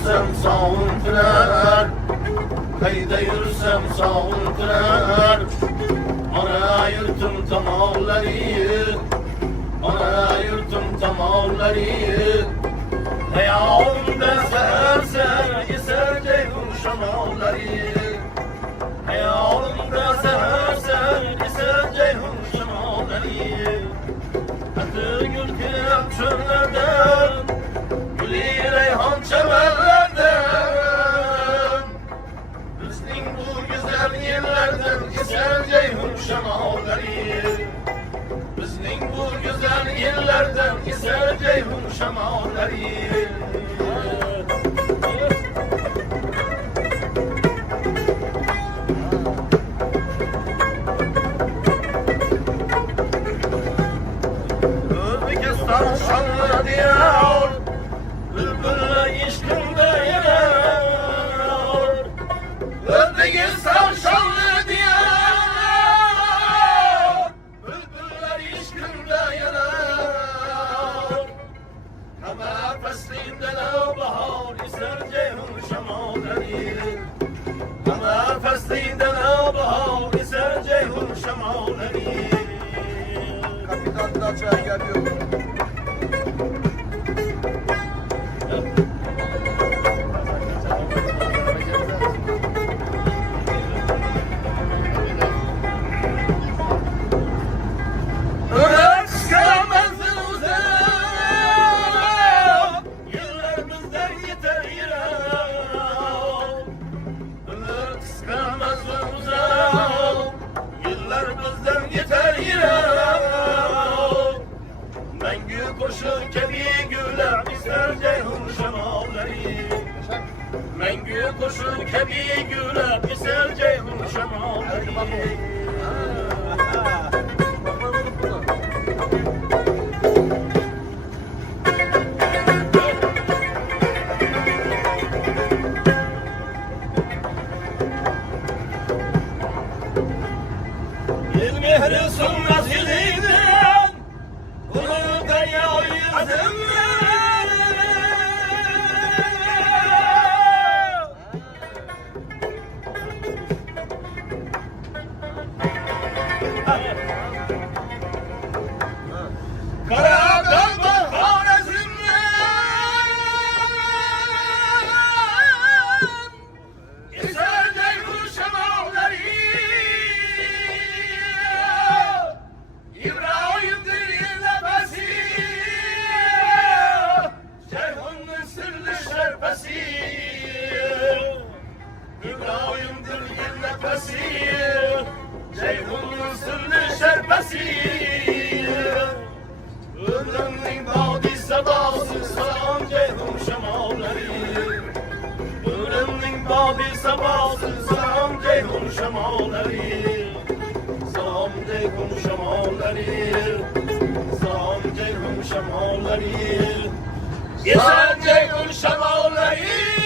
yürüsem sağım tüner, kayda yürüsem sağım tüner. Ana yurtum tamamları, ana yurtum tamamları. Hayalımda sehersen eser ceyhun şamalları. Hayalımda sehersen eser ceyhun şamalları. Atı gül gülüm çöllerden, gülü reyhan çemerlerden. Bizning bu güzel yerlerden eser ceyhun şamalları. Bizning bu güzel yerlerden eser ceyhun şamalları. Özbekistan şanlı diyar, bülbüller işkinde yener. Özbekistan şanlı diyar, bülbüller işkinde yener. Hemen fesliğinden bahar eser ceyhun şamalları. Hemen fesliğinden bahar eser ceyhun şamalları. Kapitan da çay geliyor. Koşun kebi güler ister ceyhun şamalları. Mengü koşun kebi güler ister ceyhun şamalları. Mehri sunmaz hiliden, bunu dünyayı Karadan Harazim'den eser ceyhun şamalları. İbrahim'dir nefesi, ceyhun'un sırrı şerpesi. İbrahim'dir nefesi, ceyhun'un sırrı şerpesi. Ömrümün badi sabahı salam ceyhun şamalları. Ömrümün badi sabahı salam ceyhun şamalları. Salam ceyhun şamalları. Salam ceyhun şamalları. Eser ceyhun şamalları.